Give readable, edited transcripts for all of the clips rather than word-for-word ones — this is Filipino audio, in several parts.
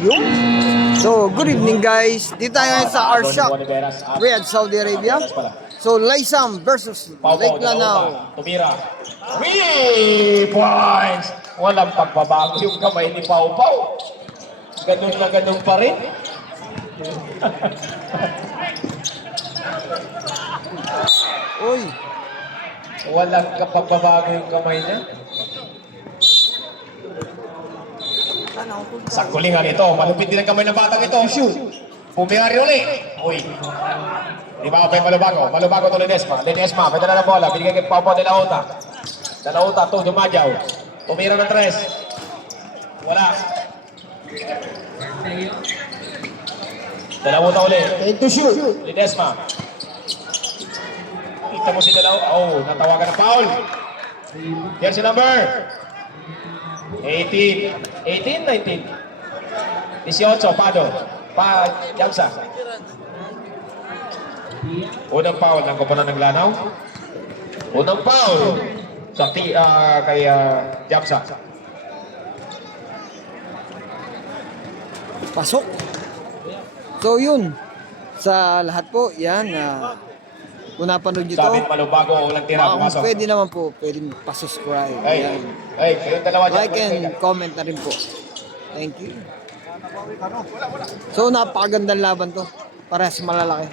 Yun. So, good evening guys. Dito tayo ngayon sa Arshak, Riyadh, Saudi Arabia. So, Laysam versus Lake Lanao. Tumira. 3 points! Walang pagbabago yung kamay ni Pau Pau. Ganun na ganun pa rin. Uy. Walang pagbabago yung kamay niya. Sa kulingan ito, malupit din ang kamay ng batang ito. Shoot! Pumiyari ulit. Uy. Di ba ako malubago? Malubago to Ledesma. Ledesma, may dala ng bola. Binigay kay Pau Pau de la Ota. De la Ota to, dumadyaw. Tumira ng 3. Wala. De la Ota ulit. Into shoot. Ledesma. Kita mo si De la Ota. Oh, natawagan ng foul. Jersey number 18. 18, 19. 18, Pado. Jamsa. Unang foul ng koponan ng Lanao. Unang foul sa kay Jamsa. Pasok. So, yun. Sa lahat po, yan. Kung napanood nyo to, Sabi malubago, walang tira. Pumasok. pwede naman po, pwede pasubscribe. Hey, Yan. hey, kayong dalawa dyan. Like and comment na rin po. Thank you. So, napakagandang laban to. Parehas malalaki.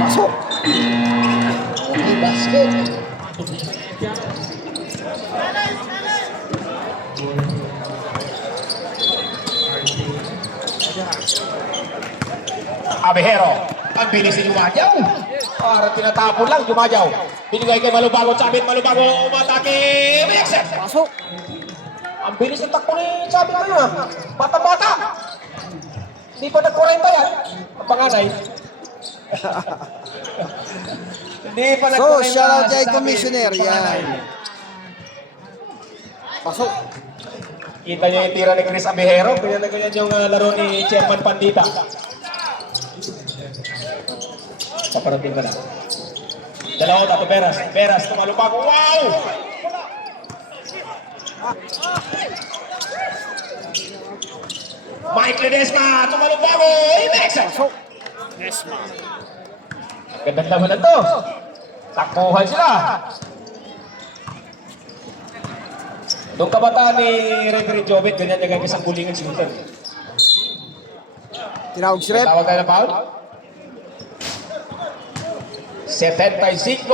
Pasok. Okay, basket. Abejero. Ang bilis ni Jumadyaw. Para tinatapon lang, Jumadyaw. Binigay kay Malubago, Chabit, Malubago, umatake. May accept. Pasok. Ang bilis ng takbo ni Chabit na yun. Bata-bata. Hindi pa nag-40 yan. Ang panganay. Hindi pa nag-40. So, shoutout kay Commissioner. Yan. Pasok. Kita niyo yung tira ni Chris Abejero. Kaya na ganyan yung laro ni Chairman Pandita. Paparating ka na. Dalawa tato Beras. Beras, tumalubago. Wow! Mike Ledesma, tumalubago. Imexa! Pasok. Desma. Gandang laban na to. Takbuhan sila. Nung kabataan ni Referee Jobit, ganyan niya gagawin sa kulingan shooter. Tinawag si Rep. Tawag tayo na foul? 75.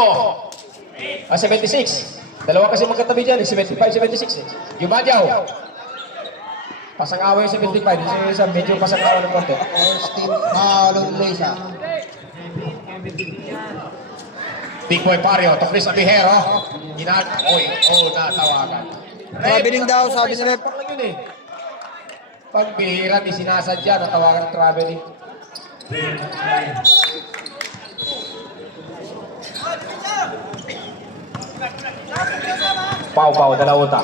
76. Dalawa kasi magkatabi dyan, 75, 76. Jumadyaw. Pasang-away yung 75. Isa medyo pasang-away ng konti. Steve Halong Lesa. Big Boy Pario, to Chris Abejero. Natawagan. Traveling daw, sabi ni Rep. Lang yun eh. Pag bihira, di sinasadya, natawagan ng traveling. Pau, dalawota.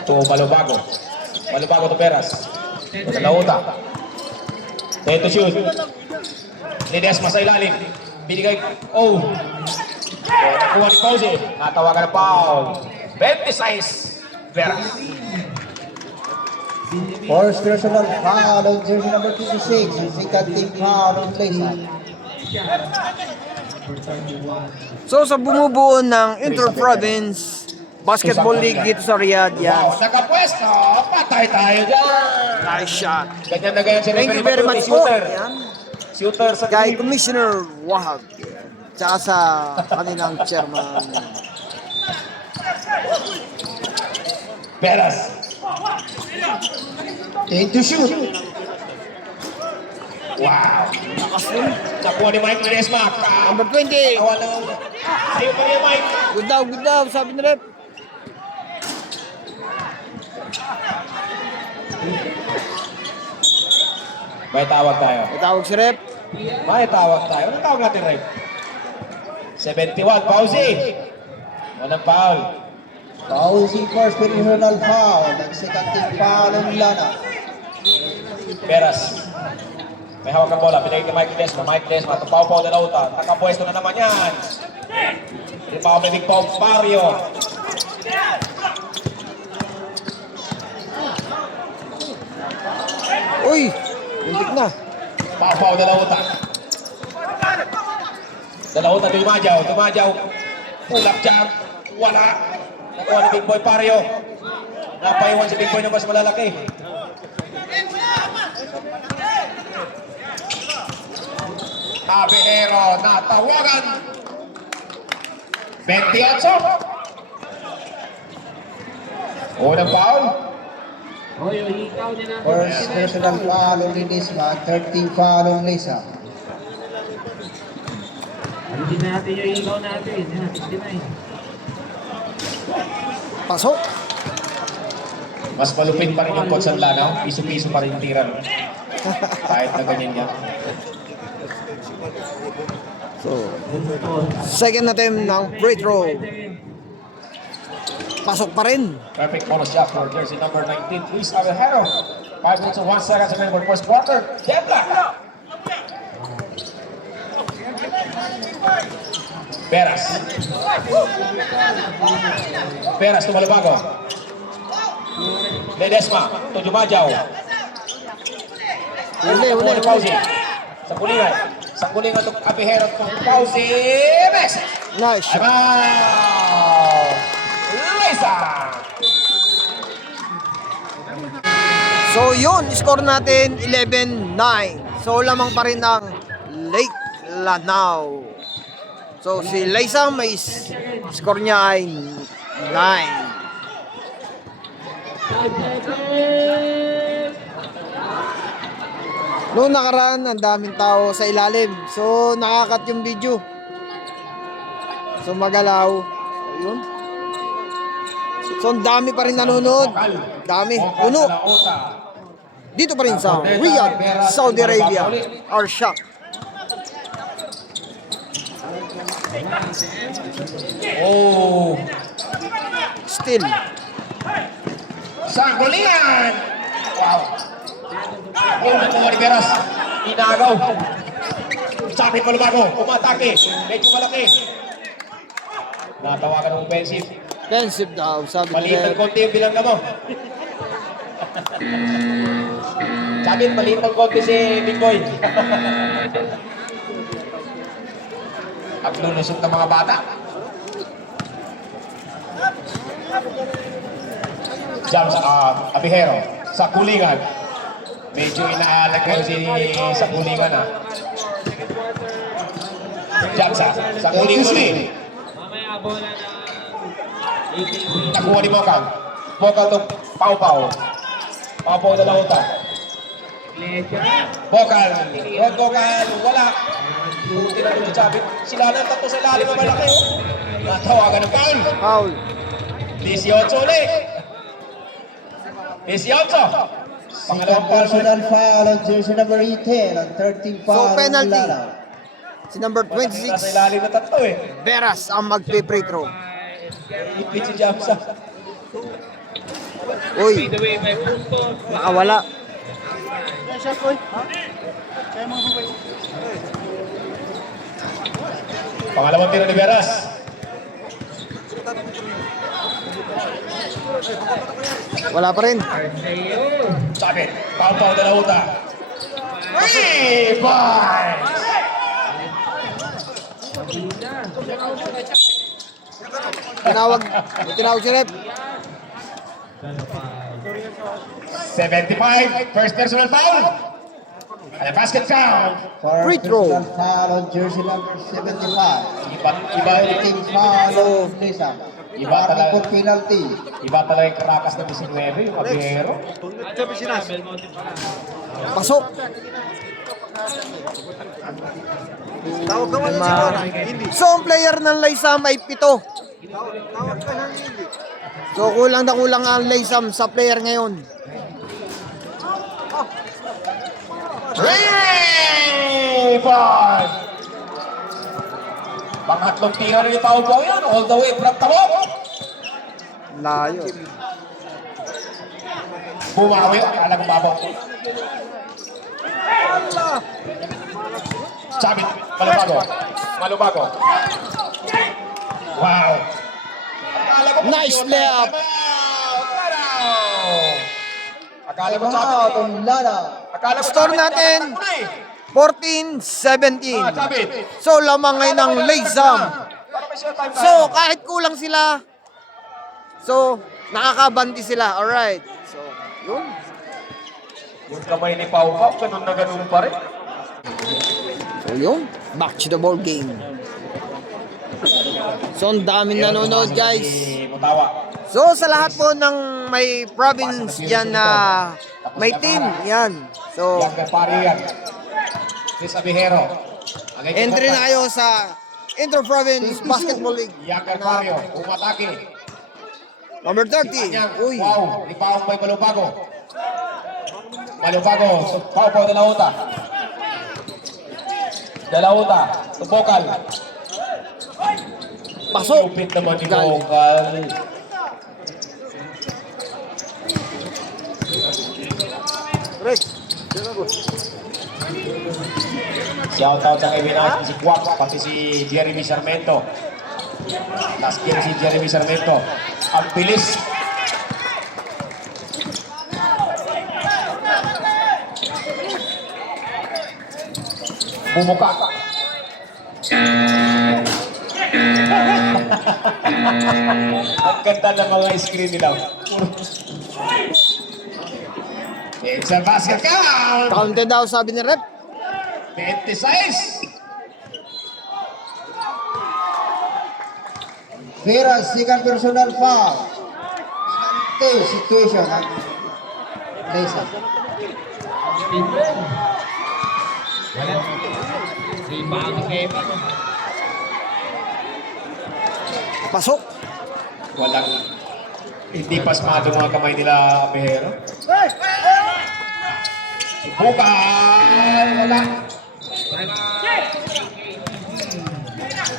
Ito, Malubago. Malubago to Peras. Dalawota. Ito shoot. Ledesma sa ilalim. Binigay. Oh. Nakuha ni Pausi. Natawagan ng foul. 26. Peras. First personal foul on jersey number 26. Second team foul on Lesa. So, sa bumubuo ng Inter-Province Basketball League dito sa Riyadh, yan. Wow, nakapwesto. Patay tayo dyan. Nice shot. Ganyan na ganyan si Thank you referee very Maturi, much po. shooter. Yan. Shooter sa Kay team. Commissioner Wahab. Tsaka sa kanilang chairman. Peras. Into shoot. Wow. Lakas nun. Nakuha ni Mike Ledesma. Number 20. Kawan lang. Ayaw pa niya Mike. Good daw, sabi ni Rep. May tawag tayo. Itawag si Rep. May tawag tayo. Anong tawag natin, Rep? 71. Pausi. Walang foul. Pausi first personal foul. And second team foul on Lana. Peras. May hawak ng bola, pinagay kay Mike Desma. Mike Desma, tupaw-paw na lauta. Nakapwesto na naman yan. Ripaw may big paw, Mario. Uy! Lintik na. Paw-paw na lauta. Dalauta, Dumajaw. Ulap jam. Wala. Nakuha ni Big Boy Pario. Napaiwan si Big Boy na mas malalaki. Abihero natawagan. 28. Unang foul. First personal foul on Ledesma, 13 foul on Lisa. Hindi natin yung ilaw natin. Yan, 59. Pasok. Mas malupit pa rin yung coach ng Lanao. Piso-piso pa rin yung tira. No? Kahit na ganyan yan. So, second attempt ng free throw. Pasok pa rin. Perfect bonus shot for jersey number 19, Luis Abejero. 5 minutes and 1 second to for first quarter. Deadlock. Peras tumalabago. Ledesma, to Dumajaw. Uli. Pausi. Sa kulingan to Abejero to Pausi. Messi. Nice shot. Lisa. So yun, score natin 11-9. So lamang pa rin ang Lake Lanao. So si Liza may score niya ay 9. Noong nakaraan, ang daming tao sa ilalim. So nakakat yung video. So magalaw. So yun. So ang dami pa rin nanonood. Dami. Puno. Dito pa rin sa Riyadh, Saudi Arabia. Our shop. Oh. Still. Sanggulingan! Wow! Oh, nakuha ni Peras. Inagaw. Sapit Malubago. Umatake. Medyo malaki. Natawagan ng offensive. Offensive daw, sabi Maliit ng nila. konti yung bilang na mo. Sabi, maliit ng konti si Big Boy. Ang lulusot ng mga bata. Jam sa Abejero. Sa kulingan. Medyo inaalag kayo sa kulingan ha. Jam sa kulingan ulit. Mamaya bola na. Nakuha ni Mokal. Mokal to Pau-Pau. Pau-Pau na lauta. Mokal. Mokal. Wala. Tinanong si Chavit. Sila na tatlo sa ilalim ng malaki. Natawagan ng foul. Foul. 18 ulit. 18. Pangalawang foul. Personal foul on jersey number 18 and 13 foul on penalty. Lanao. Si number Nasa 26, ilalim na tatlo eh. Beras ang magpe-free throw. Ipit si Jamsa. Uy, nakawala. Pangalawang tiro ni Beras. Wala pa rin. Sabit. Pau-Pau na lauta. Boy! Tinawag si Rep. 75. First personal foul. And a basket count. Free First throw. personal foul on jersey number 75. Iba 13 foul on Lisa. Iba talaga. For penalty. Iba talaga yung Caracas ng 19, yung Abejero. Pasok. So, ang player ng Laysam ay 7. So, kulang na kulang ang Laysam sa player ngayon. Rebound! Pangatlong tira rin yung Pau-Pau yan, all the way from Tawag. Layo. Bumawi, akala ko babaw. Sabit, Malubago. Malubago. Wow. Akala ko Nice layup. Akala ko Timeout ang Lana. Akala ko Score natin. 14-17. Sabit. So, lamang ngayon ng Laysam. So, kahit kulang sila, so, nakakabanti sila. Alright. So, yun. Yung kamay ni Pau Pau, ganun na ganun pa rin. So, yun. Back to the ball game. So, ang daming nanonood, guys. Mutawa. So, sa lahat po ng may province dyan na may team, yan. So, Yang Pari yan. Chris Abihero. entry na kayo sa Inter-Province Basketball League. Yang Pario, umatake. Number 30. Uy. Wow, ni Pau may Malubago. Malubago, Pau Pau de la Ota. De la Ota, Bokal. Pasok. Lupit naman ni Gal. Bokal. Correct. Shout out sa kaibigan si Kwak, pati si Jeremy Sarmento. Last game si Jeremy Sarmento. Ang bilis. Bumuka. Ang ganda ng mga screen nila. It's a basket count. Counted daw, sabi ni Rep. 26. Vera, second personal foul. Okay, situation. Lisa. Wala. Rebound ni Kevin. Pasok. Walang, hindi pasmado mga kamay nila Abihero. Bukal! Wala.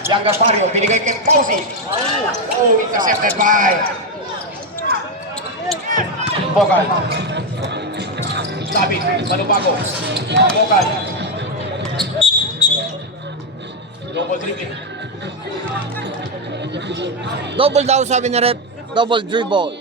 Yang Gafario, binigay kay Pausi. Oh, intercepted by Bukal. Sabi, Malubago. Bukal. Double dribbling. Double daw, sabi ni Rep. Double dribble.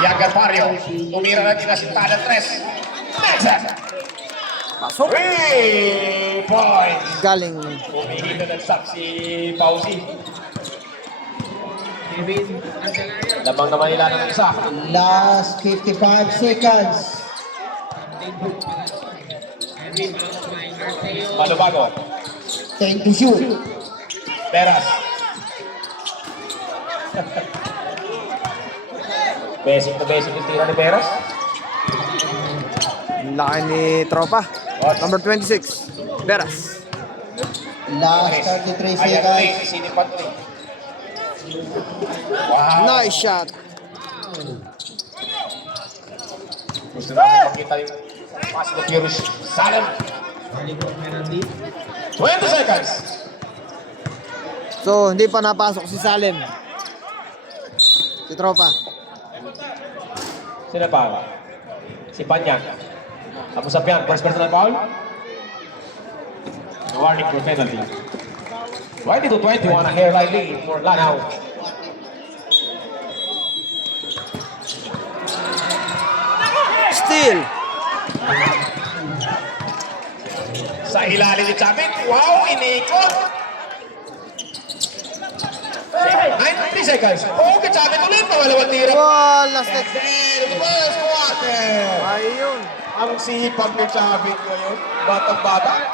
Yang Gafario, tumira na tinasintada 3. Pasok. 3 points. Galing. Umihito ng sap si Pausi. Labang naman nila ng isa. Last 55 seconds. Malubago. 10 to shoot. Peras. Basic na basic yung tira ni Peras. Laki ni Tropa. Number 26. Beras. Last 33 Ayan seconds. ulit, sinipat ulit. Wow. Nice shot. Gusto namin makita yung pass ni Pyrrhus Salem. 20 seconds. So, hindi pa napasok si Salem. Si Tropa. Sino pa? Si Panyang. Tapos sa piyan, first personal foul. Warning for penalty. 20-21, a hairline lead for Lanao. Steal. Sa ilalim ni Chavit, wow, inikot! 93 seconds. Oh, kay Chavit ulit, pawalawang tira. Wala step. Then, the first quarter. Ayun. Ang sipag ni Chavit ngayon, batang-bata.